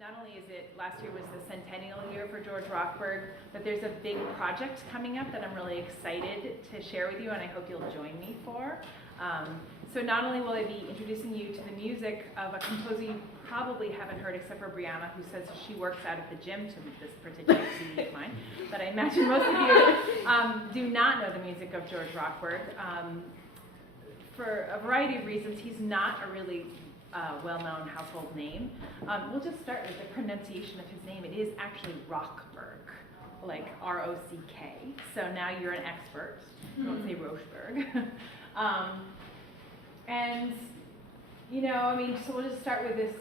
not only is it, last year was the centennial year for George Rochberg, but there's a big project coming up that I'm really excited to share with you, and I hope you'll join me for. So not only will I be introducing you to the music of a composer you probably haven't heard except for Brianna, who says she works out at the gym to this particular CD of mine, but I imagine most of you do not know the music of George Rochberg. For a variety of reasons, he's not a really well-known household name. We'll just start with the pronunciation of his name. It is actually Rochberg, like R-O-C-K. So now you're an expert. Don't say Rochberg. And, you know, I mean, so we'll just start with this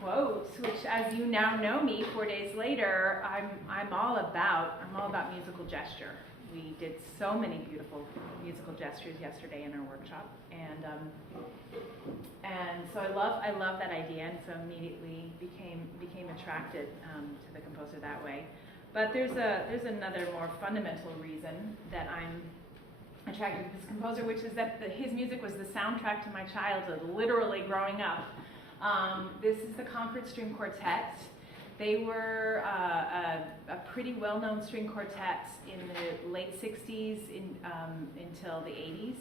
quote, which, as you now know me 4 days later, I'm all about musical gesture. We did so many beautiful musical gestures yesterday in our workshop, and so I love that idea, and so immediately became attracted to the composer that way. But there's another more fundamental reason that I'm attracted to this composer, which is that his music was the soundtrack to my childhood, literally growing up. This is the Concord String Quartet. They were a pretty well-known string quartet in the late 60s until the 80s.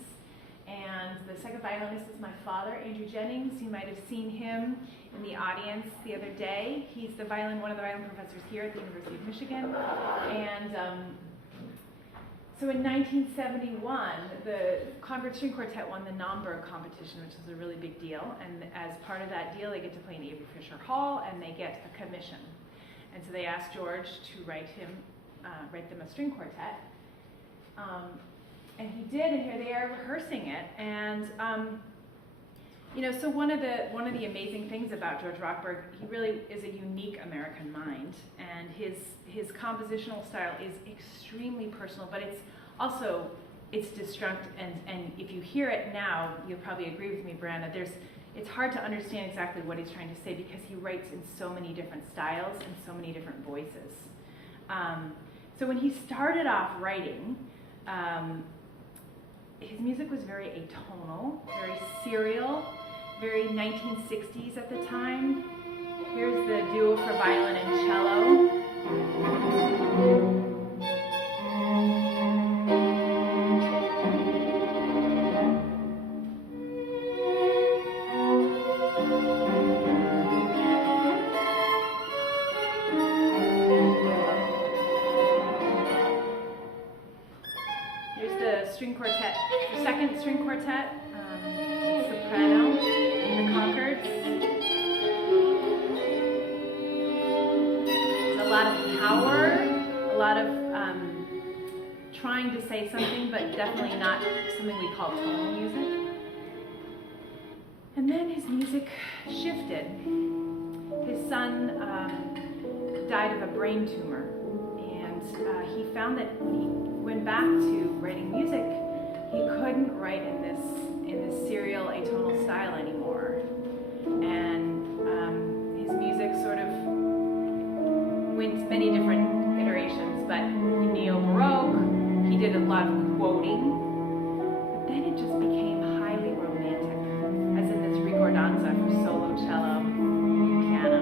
And the second violinist is my father, Andrew Jennings. You might have seen him in the audience the other day. He's one of the violin professors here at the University of Michigan. And so in 1971, the Concord String Quartet won the Naumburg competition, which is a really big deal. And as part of that deal, they get to play in Avery Fisher Hall, and they get a commission. And so they asked George to write them a string quartet. And he did, and here they are rehearsing it. And you know, so one of the amazing things about George Rochberg, he really is a unique American mind, and his compositional style is extremely personal, but it's disjunct, and if you hear it now, you'll probably agree with me, Brianna, it's hard to understand exactly what he's trying to say because he writes in so many different styles and so many different voices. So when he started off writing, his music was very atonal, very serial, very 1960s at the time. Here's the duo for violin and cello. Here's the string quartet, the second string quartet, soprano, the Concords. There's a lot of power, a lot of trying to say something, but definitely not something we call tonal music. And then his music shifted. His son died of a brain tumor, and he found that when he went back to writing music, he couldn't write in this serial atonal style anymore. And his music sort of went many different iterations, but neo-baroque, he did a lot of quoting, but then it just became highly romantic, as in this ricordanza for solo cello, piano.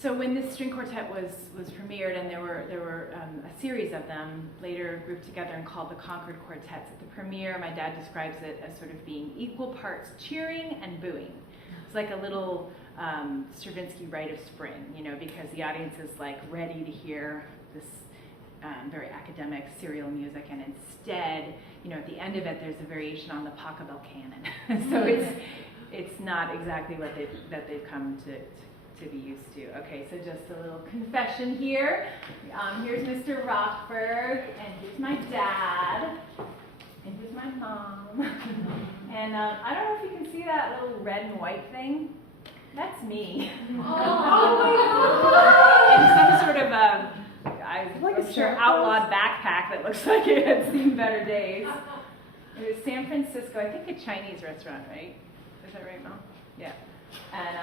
So when this string quartet was premiered, and there were a series of them later grouped together and called the Concord Quartets. At the premiere, my dad describes it as sort of being equal parts cheering and booing. it's like a little Stravinsky Rite of Spring, you know, because the audience is like ready to hear this very academic serial music, and instead, you know, at the end of it, there's a variation on the Pachelbel canon. So it's not exactly what they've come to be used to. Okay, so just a little confession here. Here's Mr. Rochberg, and here's my dad, and here's my mom. And I don't know if you can see that little red and white thing. That's me. Oh in some sort of I'm sure outlawed backpack that looks like it had seen better days. It was San Francisco, I think a Chinese restaurant, right? Is that right, Mom? Yeah. And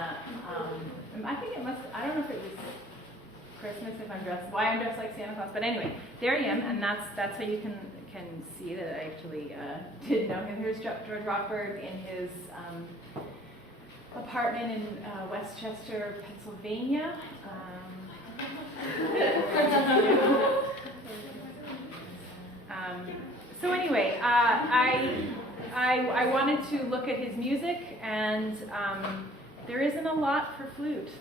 I think it must, I don't know if it was Christmas if I'm dressed, why I'm dressed like Santa Claus, but anyway, there I am, and that's how you can see that I actually did know him. Here's George Rochberg in his apartment in Westchester, Pennsylvania. So anyway, I wanted to look at his music, and there isn't a lot for flute.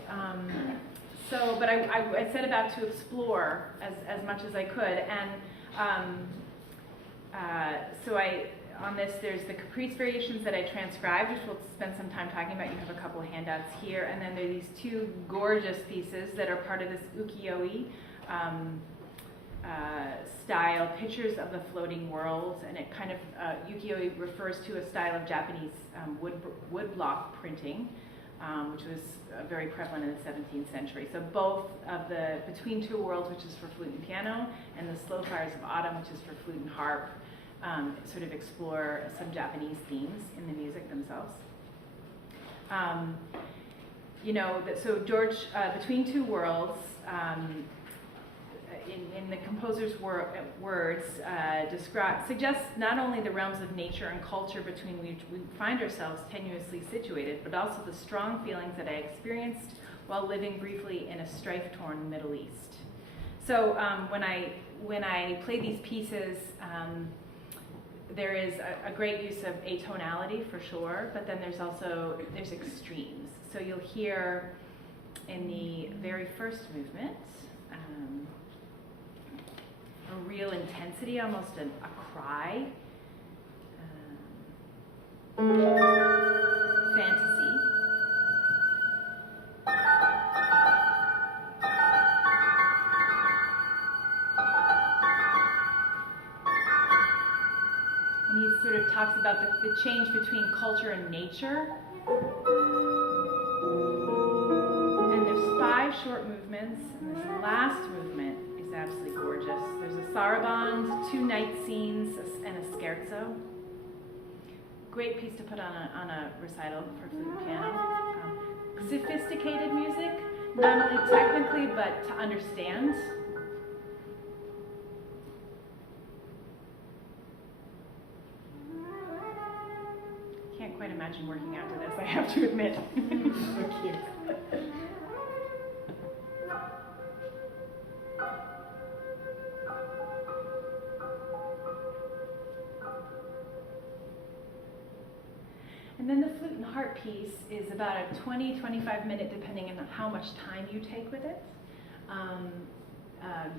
But I set about to explore as much as I could, and on this, there's the caprice variations that I transcribed, which we'll spend some time talking about. You have a couple of handouts here, and then there are these two gorgeous pieces that are part of this ukiyo-e style, Pictures of the Floating World, and it kind of, ukiyo-e refers to a style of Japanese woodblock printing, which was very prevalent in the 17th century. So both of the Between Two Worlds, which is for flute and piano, and the Slow Fires of Autumn, which is for flute and harp, sort of explore some Japanese themes in the music themselves. You know, so George, Between Two Worlds, in the composer's words, suggests not only the realms of nature and culture between which we find ourselves tenuously situated, but also the strong feelings that I experienced while living briefly in a strife-torn Middle East. So when I play these pieces, there is a great use of atonality for sure, but then there's extremes. So you'll hear in the very first movement a real intensity, almost a cry, fantasy. And he sort of talks about the change between culture and nature. And there's 5 short movements, and this last movement is absolutely gorgeous. There's a saraband, 2 night scenes, and a scherzo. Great piece to put on a recital for flute and piano. Sophisticated music, not only technically, but to understand. Can't quite imagine working out to this, I have to admit. So cute. And then the flute and harp piece is about a 20-25 minute, depending on how much time you take with it.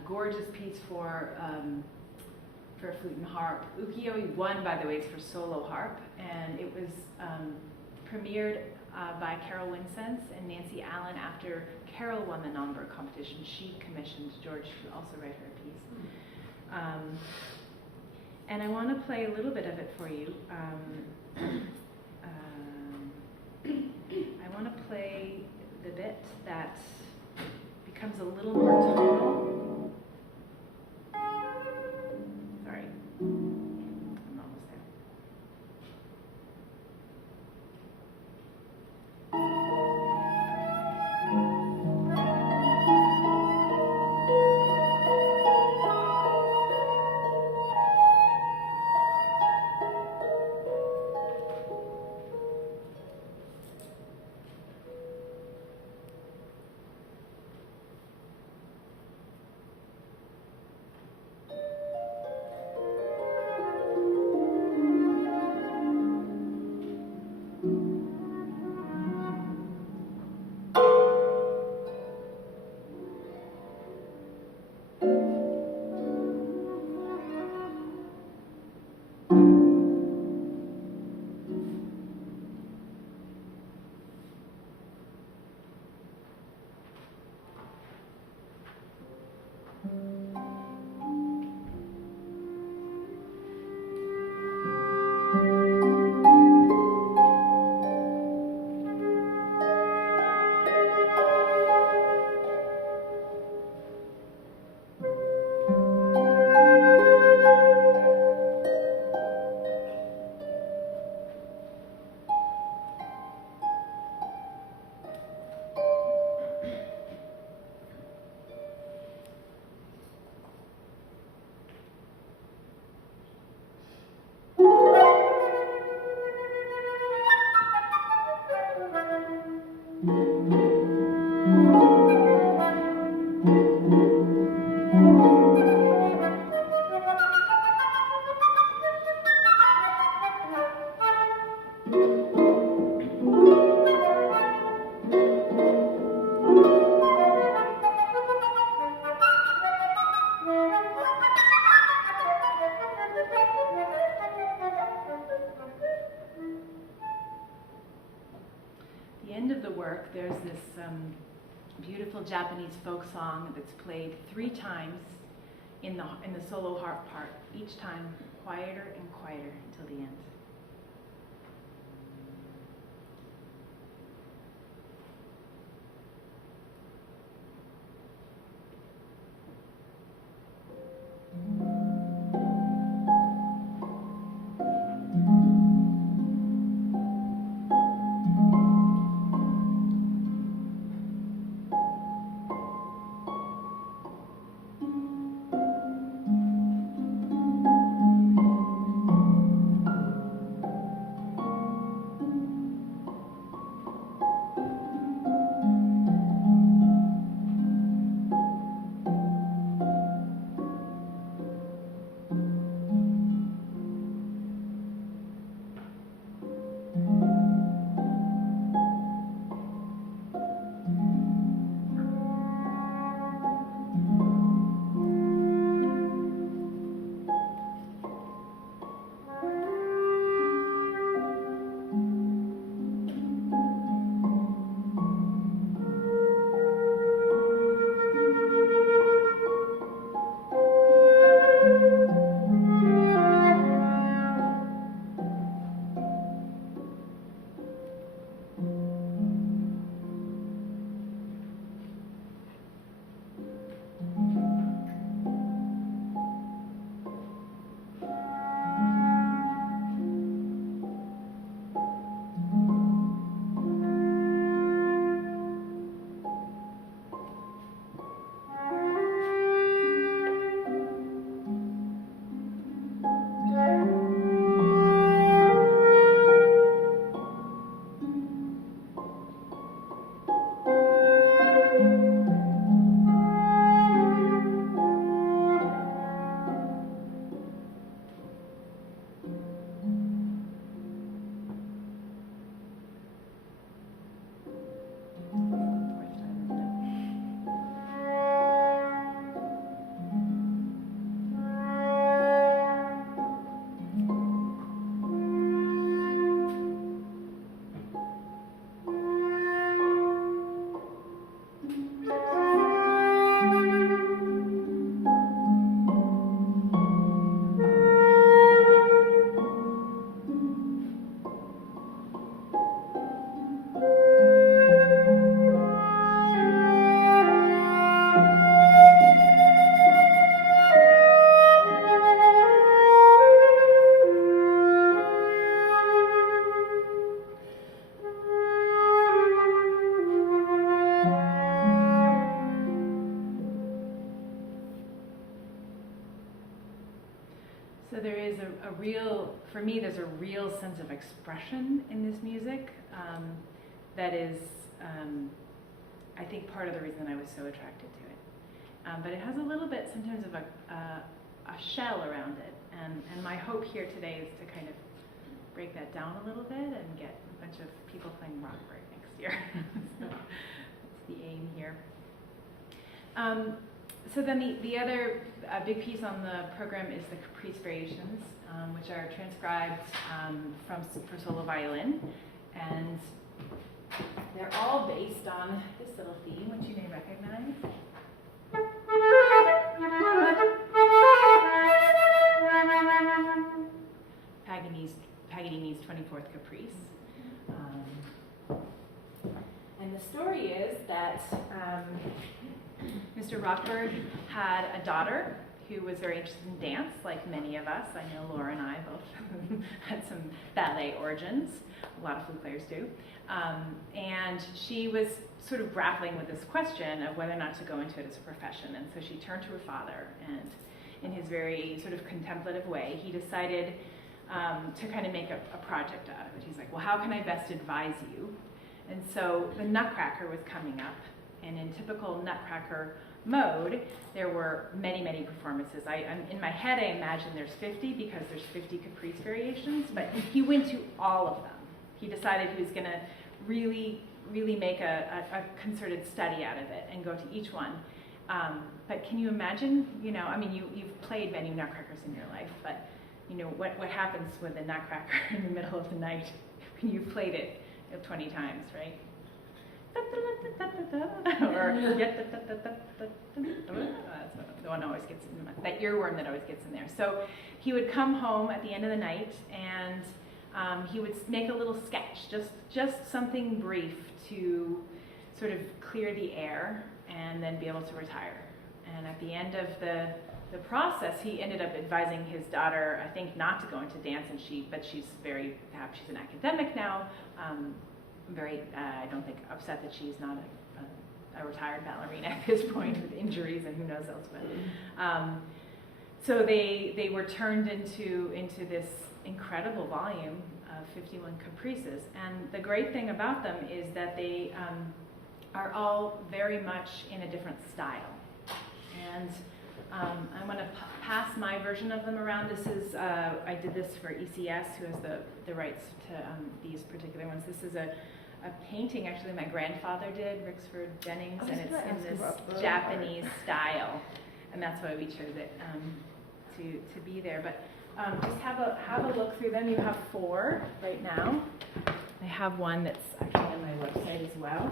Gorgeous piece for flute and harp. Ukiyo-e 1, by the way, is for solo harp, and it was premiered by Carol Winsense and Nancy Allen after Carol won the Nonnberg competition. She commissioned George to also write her a piece. And I want to play a little bit of it for you. I want to play the bit that becomes a little more tonal. Sorry, I'm almost there. There's this beautiful Japanese folk song that's played 3 times in the solo harp part, each time quieter and quieter until the end. For me, there's a real sense of expression in this music that is, I think, part of the reason I was so attracted to it. But it has a little bit, sometimes, of a shell around it. And my hope here today is to kind of break that down a little bit and get a bunch of people playing Rochberg next year. So that's the aim here. So then the other big piece on the program is the Caprice Variations, which are transcribed for solo violin. And they're all based on this little theme, which you may recognize. Paganini's 24th Caprice. And the story is that Mr. Rochberg had a daughter who was very interested in dance, like many of us. I know Laura and I both had some ballet origins. A lot of flute players do. And she was sort of grappling with this question of whether or not to go into it as a profession. And so she turned to her father, and in his very sort of contemplative way, he decided to kind of make a project out of it. He's like, well, how can I best advise you? And so the Nutcracker was coming up, and in typical Nutcracker mode, there were many, many performances. In my head, I imagine there's 50 because there's 50 Caprice variations, but he went to all of them. He decided he was going to really make a concerted study out of it and go to each one. But can you imagine, I mean, you've played many Nutcrackers in your life, but what happens with a Nutcracker in the middle of the night when you've played it 20 times, right? Or that's the one always gets in that earworm that always gets in there. So he would come home at the end of the night, and he would make a little sketch, just something brief to sort of clear the air and then be able to retire. And at the end of the process, he ended up advising his daughter, I think, not to go into dance, but she's very happy. She's an academic now. I don't think, upset that she's not a retired ballerina at this point with injuries and who knows elsewhere. So they were turned into this incredible volume of 51 caprices. And the great thing about them is that they are all very much in a different style. And I'm going to pass my version of them around. This is, I did this for ECS, who has the rights to these particular ones. This is a painting, actually, my grandfather did, Christina Jennings, and it's in this Japanese style. And that's why we chose it to be there. But just have a look through them. You have 4 right now. I have one that's actually on my website as well.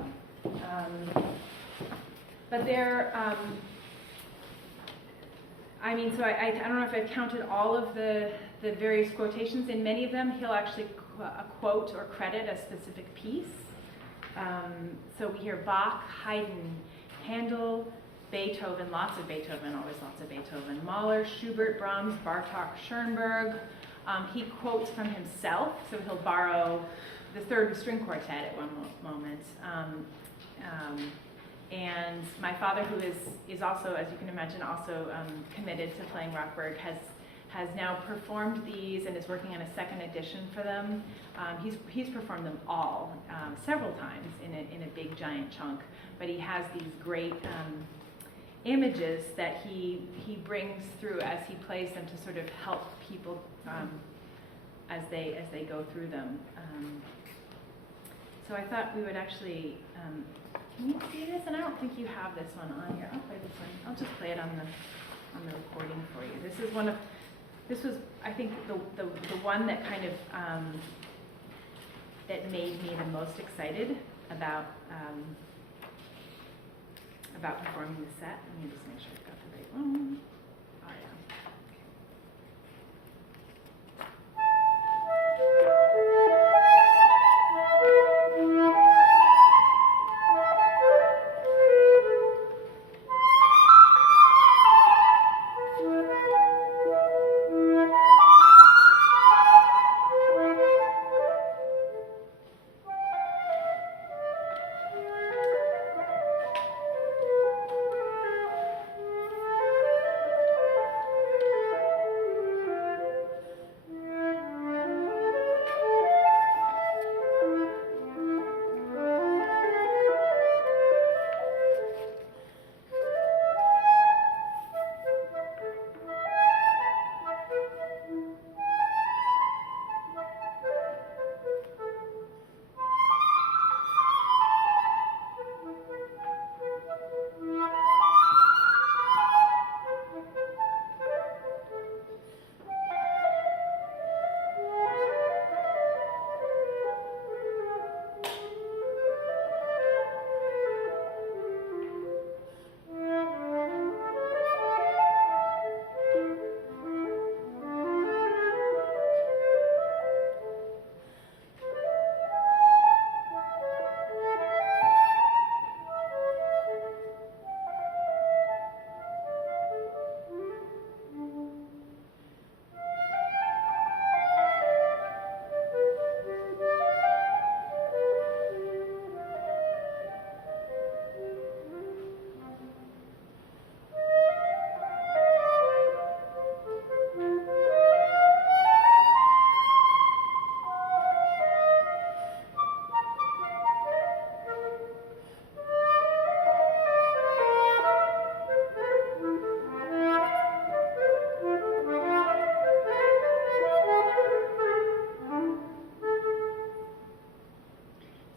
But they're, so I don't know if I've counted all of the various quotations. In many of them, he'll actually quote or credit a specific piece. So we hear Bach, Haydn, Handel, Beethoven, lots of Beethoven, always lots of Beethoven, Mahler, Schubert, Brahms, Bartok, Schoenberg. He quotes from himself, so he'll borrow the Third String Quartet at one moment. And my father, who is also, as you can imagine, also committed to playing Rochberg, has now performed these and is working on a second edition for them. He's performed them all several times in a big giant chunk, but he has these great images that he brings through as he plays them to sort of help people as they go through them. So I thought we would actually. Can you see this? And I don't think you have this one on here. I'll play this one. I'll just play it on the recording for you. This was, I think, the one that kind of that made me the most excited about performing the set. Let me just make sure I've got the right one. Oh yeah.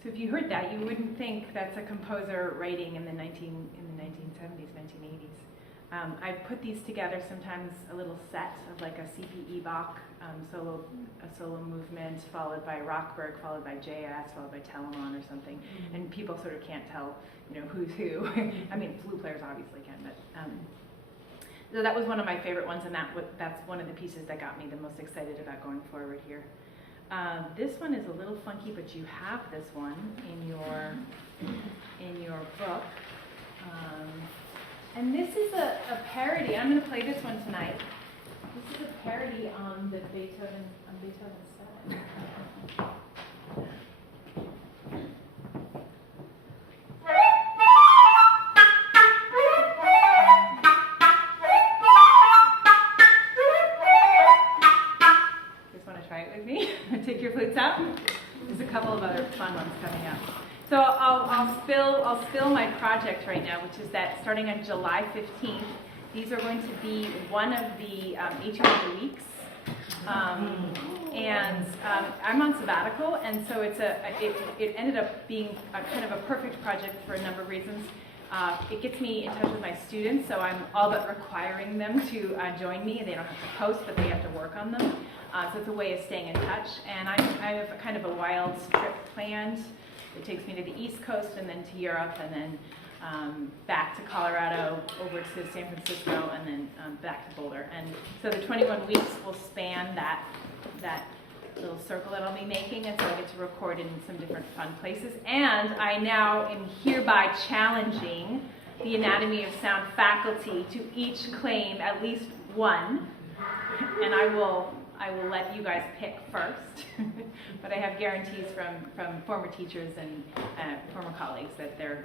So if you heard that, you wouldn't think that's a composer writing in the 1970s, 1980s. I've put these together sometimes a little set of like a C.P. Bach a solo movement followed by Rochberg, followed by J.S., followed by Telemann or something, and people sort of can't tell, who's who. I mean, flute players obviously can, but so that was one of my favorite ones, and that's one of the pieces that got me the most excited about going forward here. This one is a little funky, but you have this one in your book. And this is a parody. I'm going to play this one tonight. This is a parody on the Beethoven 7. Just want to try it with me? Take your flutes out. There's a couple of other fun ones coming up. So I'll spill my project right now, which is that starting on July 15th, these are going to be one of the each of the weeks. And I'm on sabbatical, and so it ended up being kind of a perfect project for a number of reasons. It gets me in touch with my students, so I'm all but requiring them to join me. They don't have to post, but they have to work on them. So it's a way of staying in touch. And I have a kind of a wild trip planned. It takes me to the East Coast and then to Europe and then back to Colorado, over to San Francisco, and then back to Boulder. And so the 21 weeks will span that little circle that I'll be making, and so I get to record in some different fun places. And I now am hereby challenging the Anatomy of Sound faculty to each claim at least one, and I will let you guys pick first, but I have guarantees from former teachers and former colleagues that they're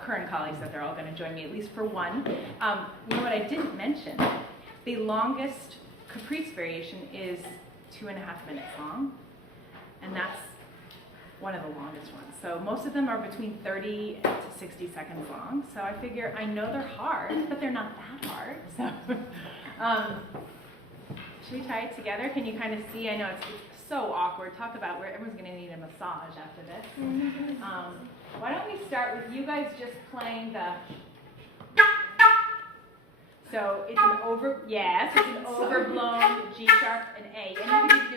current colleagues that they're all going to join me at least for one. You know what I didn't mention? The longest caprice variation is 2.5 minutes long, and that's one of the longest ones. So most of them are between 30 to 60 seconds long. So I figure I know they're hard, but they're not that hard. So. Should we try it together? Can you kind of see? I know it's so awkward. Talk about where everyone's going to need a massage after this. Why don't we start with you guys just playing the... So it's an overblown G sharp and A. And you can do...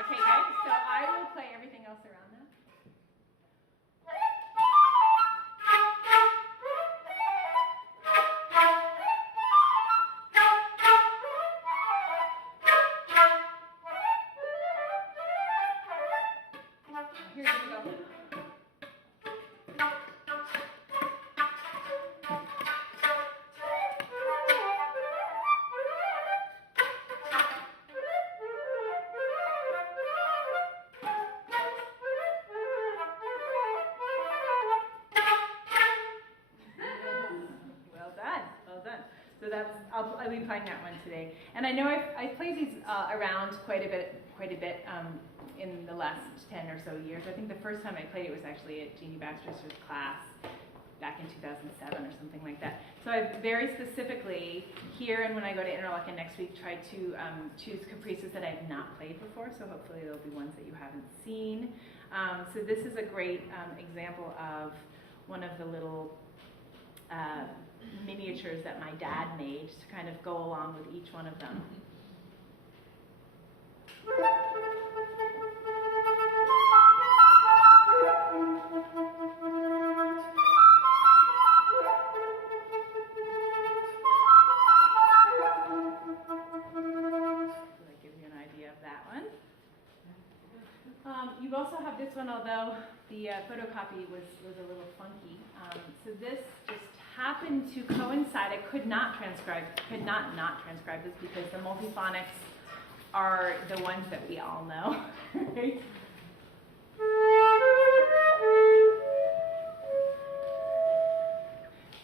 Okay, guys. So I will play everything else around that. Here you go. Well done. So I'll be playing that one today. And I know I played these around quite a bit in the last 10 or so years. I think the first time I played it was actually at Jeannie Baxter's class back in 2007 or something like that. So I very specifically here and when I go to Interlochen next week tried to choose caprices that I've not played before, so hopefully there'll be ones that you haven't seen. So this is a great example of one of the little miniatures that my dad made to kind of go along with each one of them. You also have this one, although the photocopy was a little funky. So this just happened to coincide. I could not transcribe this because the multiphonics are the ones that we all know. Right?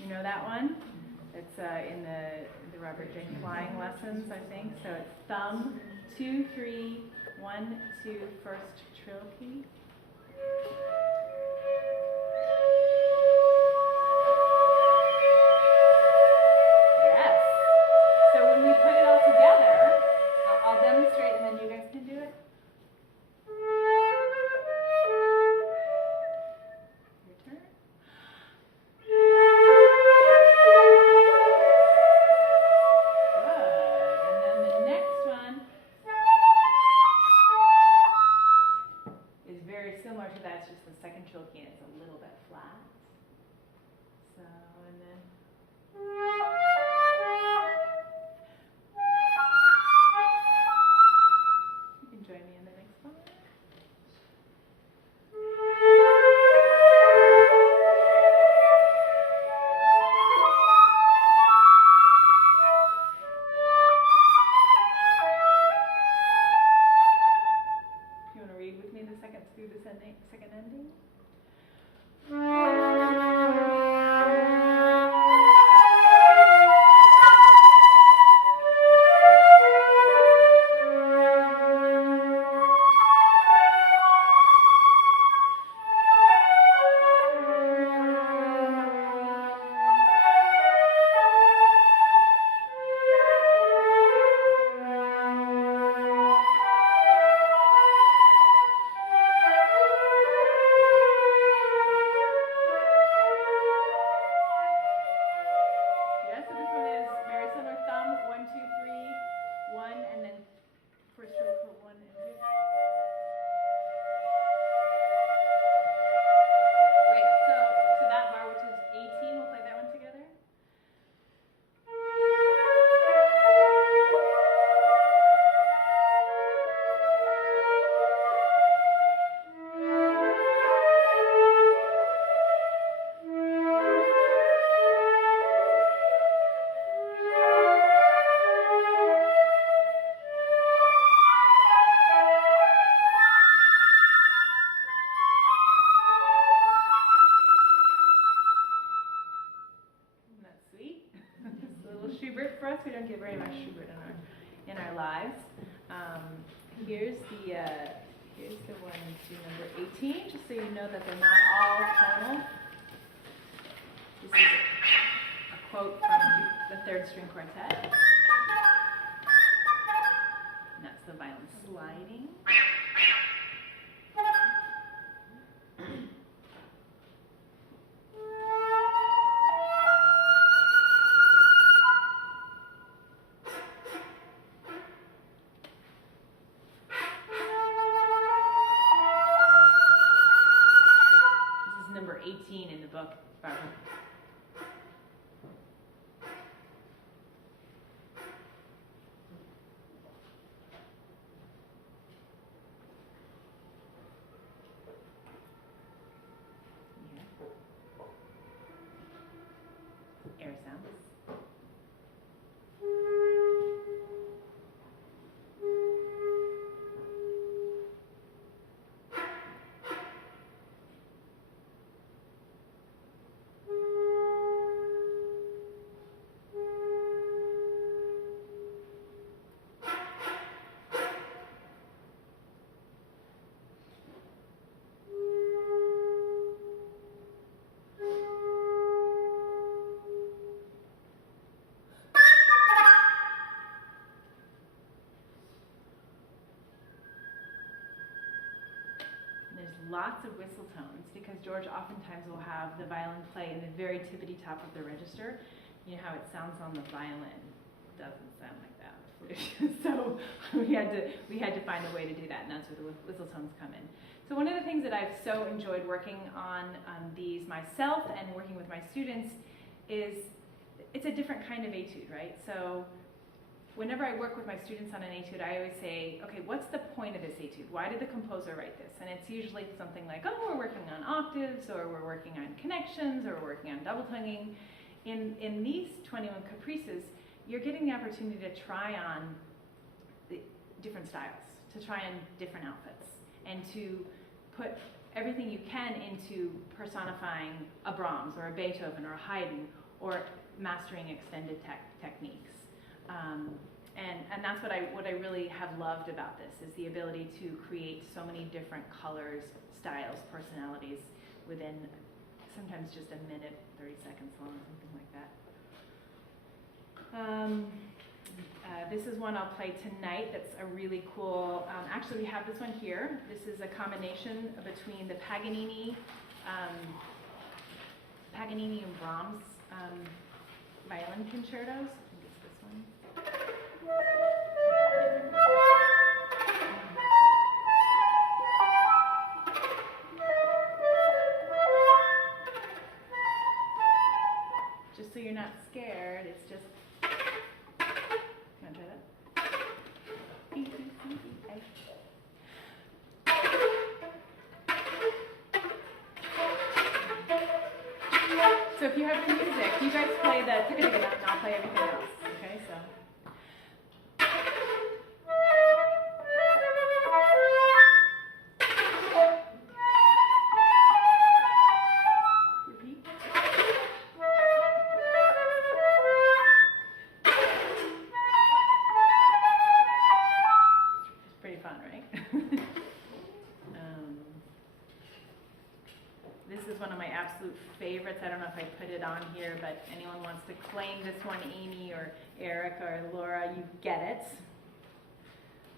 You know that one? It's in the Robert J. Flying lessons, I think. So it's thumb, 2, 3, 1, 2, first trill key. Yes. So when we put it all together, I'll demonstrate and then you guys can do it. you with me the second through the second ending? We don't get very much Schubert in our lives. Here's the one in number 18, just so you know that they're not all tonal. This is a quote from the third string quartet. And that's the violin sliding. Number 18 in the book, Barbara. Air sounds. Lots of whistle tones, because George oftentimes will have the violin play in the very tippity top of the register. You know how it sounds on the violin? It doesn't sound like that. So we had to find a way to do that, and that's where the whistle tones come in. So one of the things that I've so enjoyed working on these myself and working with my students is it's a different kind of etude, right? So whenever I work with my students on an etude, I always say, okay, what's the point of this etude? Why did the composer write this? And it's usually something like, oh, we're working on octaves, or we're working on connections, or we're working on double tonguing. In these 21 caprices, you're getting the opportunity to try on the different styles, to try on different outfits, and to put everything you can into personifying a Brahms, or a Beethoven, or a Haydn, or mastering extended techniques. And that's what I really have loved about this, is the ability to create so many different colors, styles, personalities within sometimes just a minute, 30 seconds long, something like that. This is one I'll play tonight that's a really cool, actually we have this one here. This is a combination between the Paganini and Brahms violin concertos. I think it's this one. Just so you're not scared, it's just. You want to try that? E, E, C, E, A. So if you have the music, you guys play the tick-a-tick-a, and I'll play everything else. Okay, so. absolute favorites. I don't know if I put it on here, but anyone wants to claim this one, Amy or Eric or Laura, you get it.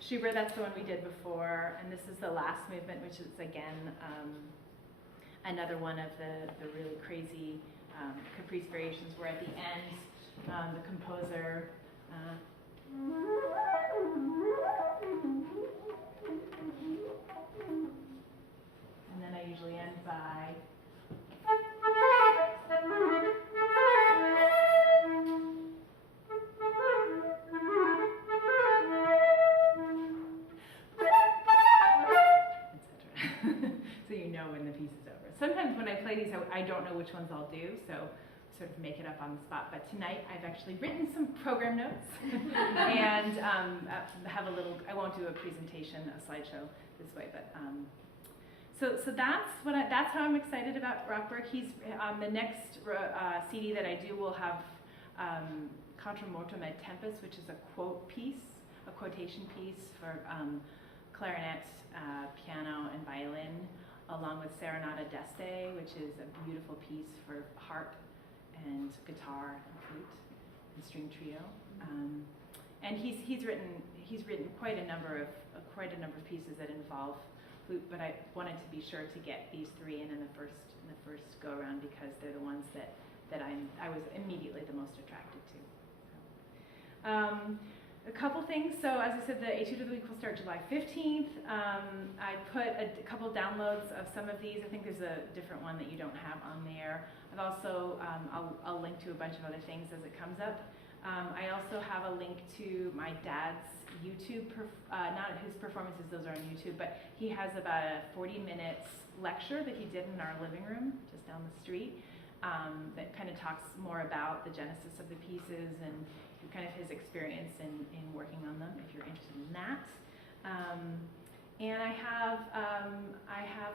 Schubert, that's the one we did before, and this is the last movement, which is again another one of the really crazy caprice variations, where at the end the composer and then I usually end by so you know when the piece is over. Sometimes when I play these, I don't know which ones I'll do, so sort of make it up on the spot. But tonight I've actually written some program notes and have a little, I won't do a presentation, a slideshow this way, but so that's how I'm excited about Rochberg. He's the next CD that I do will have Contra Mortem et Tempest, which is a quotation piece for clarinet, piano, and violin, along with Serenata d'Este, which is a beautiful piece for harp and guitar and flute and string trio. And he's written quite a number of pieces that involve flute, but I wanted to be sure to get these three in the first go around, because they're the ones that I was immediately the most attracted to. A couple things. So as I said, the Etude of the Week will start July 15th. I put a couple downloads of some of these. I think there's a different one that you don't have on there. I've also, I'll link to a bunch of other things as it comes up. I also have a link to my dad's YouTube, not his performances, those are on YouTube, but he has about a 40-minute lecture that he did in our living room just down the street that kind of talks more about the genesis of the pieces and kind of his experience in working on them, if you're interested in that. And I have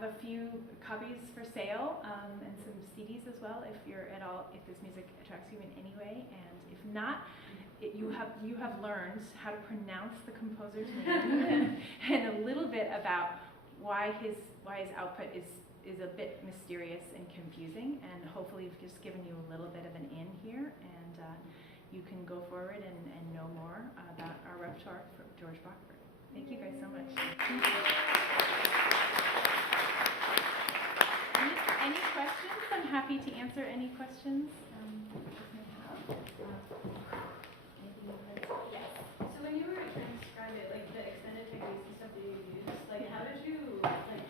a few copies for sale and some CDs as well, if this music attracts you in any way. And if not, you have learned how to pronounce the composer's name and a little bit about why his output is a bit mysterious and confusing. And hopefully, we've just given you a little bit of an in here, and you can go forward and know more about our repertoire for George Rochberg. Thank you guys so much. Any questions? I'm happy to answer any questions. Yes. So when you were transcribing it, like the extended techniques and stuff that you used, like how did you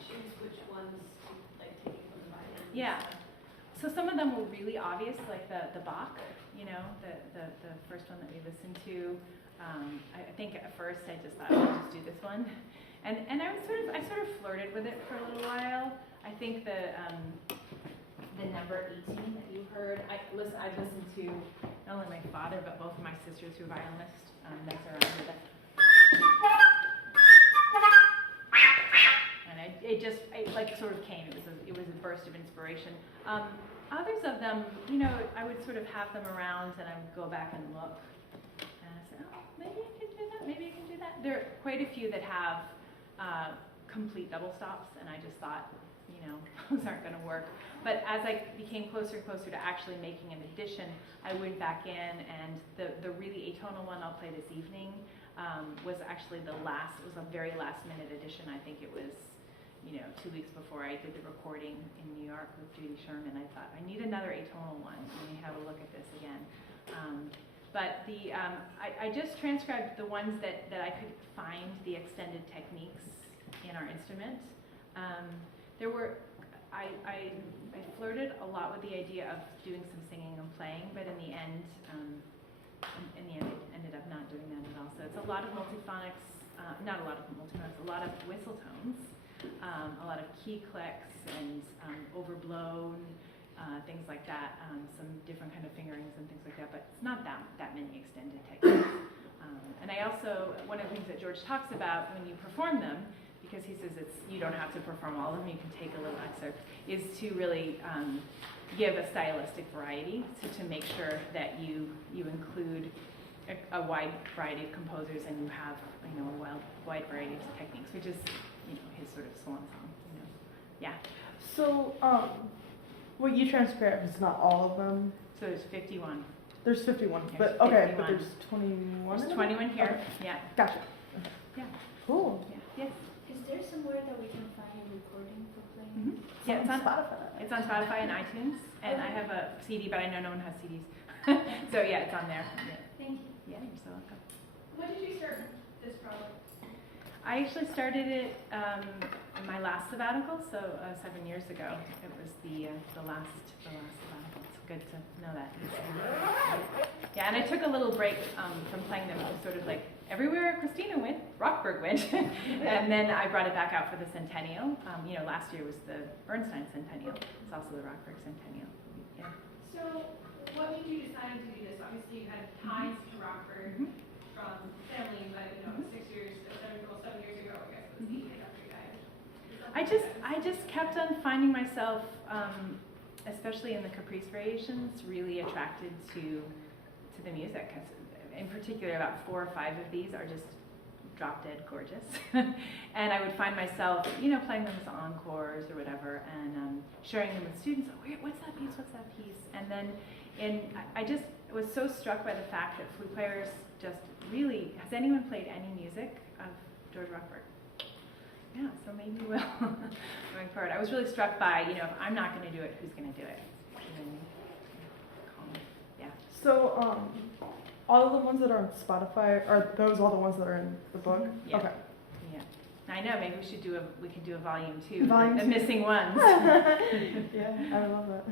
choose which ones to take from the violin? Yeah. So some of them were really obvious, like the Bach, the first one that we listened to. I think at first I just thought I'll just do this one, and I sort of flirted with it for a little while. I think the number 18 that you heard, I've listened to not only my father but both of my sisters who are violinists mess around with it, and it like sort of came. It was a burst of inspiration. Others of them, I would sort of have them around and I would go back and look. And I said, oh, maybe I can do that, maybe I can do that. There are quite a few that have complete double stops, and I just thought, those aren't going to work. But as I became closer and closer to actually making an addition, I went back in, and the really atonal one I'll play this evening was actually it was a very last minute addition. I think it was 2 weeks before I did the recording in New York with Judy Sherman. I thought, I need another atonal one. Let me have a look at this again. But I just transcribed the ones that I could find the extended techniques in our instrument. I flirted a lot with the idea of doing some singing and playing, but in the end, it ended up not doing that at all. So it's a lot of multiphonics, not a lot of multiphonics, a lot of whistle tones. A lot of key clicks and overblown, things like that, some different kind of fingerings and things like that, but it's not that many extended techniques. And I also, one of the things that George talks about when you perform them, because he says you don't have to perform all of them, you can take a little excerpt, is to really give a stylistic variety, to make sure that you include a wide variety of composers and you have a wide variety of techniques, which is his sort of swan song. Yeah. So What you transcribed is not all of them. So there's 51. There's 51, There's but okay, 51. but there's 21. There's of 21 here. Okay. Yeah. Gotcha. Yeah. Cool. Yeah. Yes. Is there somewhere that we can find a recording for playing? Mm-hmm. Yeah, it's on Spotify. It's on Spotify and iTunes, and I have a CD, but I know no one has CDs. So yeah, it's on there. Yeah. Thank you. Yeah, you're so welcome. When did you start this project? I actually started it in my last sabbatical, so 7 years ago. It was the last sabbatical. It's good to know that. Yeah, and I took a little break from playing them. It was sort of like everywhere Christina went, Rochberg went, and then I brought it back out for the centennial. Last year was the Bernstein centennial. It's also the Rochberg centennial. Yeah. So, what made you decide to do this? Obviously, you had ties to Rochberg from family, but 7 years ago, I guess, was 8 years after you died. I just kept on finding myself, especially in the Caprice variations, really attracted to the music. 'Cause in particular, about 4 or 5 of these are just drop dead gorgeous. And I would find myself, playing them as encores or whatever, and sharing them with students. What's that piece? What's that piece? And then, I just was so struck by the fact that flute players just really. Has anyone played any music of George Rochberg? Yeah, so maybe we will going forward. I was really struck by, if I'm not going to do it, who's going to do it? Yeah. So, all of the ones that are on Spotify, are those all the ones that are in the book? Yeah. Okay. Yeah. I know, maybe we could do a volume 2, Volume the 2. missing ones. Yeah, I love that.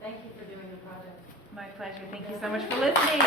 Thank you for doing the project. My pleasure. Thank you so much for listening.